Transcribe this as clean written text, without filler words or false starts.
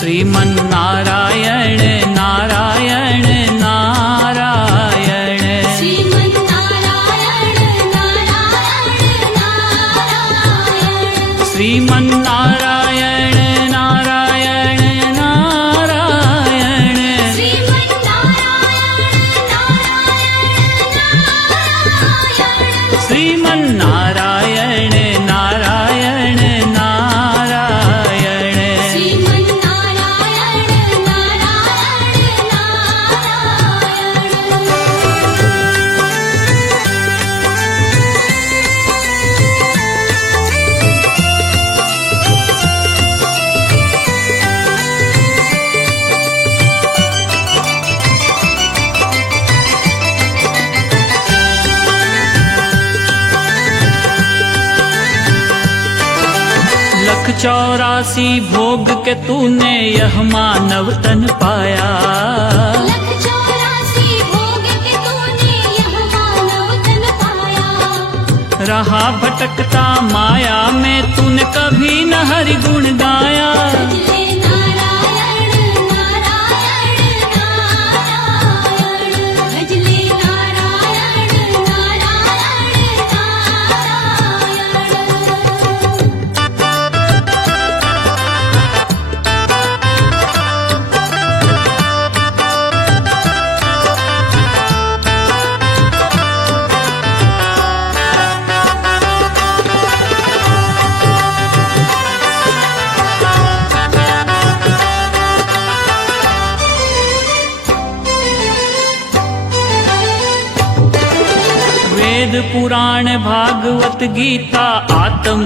श्रीमन्नारायण नारायण नारायण श्रीमन्नारायण नारायण नारायण श्रीमन्नारायण नारायण नारायण श्रीमन्नारायण नारायण श्रीमन्नारायण नारायण नारायण श्रीमन्नारायण लख 84 भोग के तूने यह मानव तन पाया। लख 84 भोग के तूने यह मानव तन पाया। रहा भटकता माया में तूने कभी न हरि गुण गाया। भजले नारायण नारायण नारायण भजले नारायण नारायण नारायण वेद पुराण भागवत गीता आत्म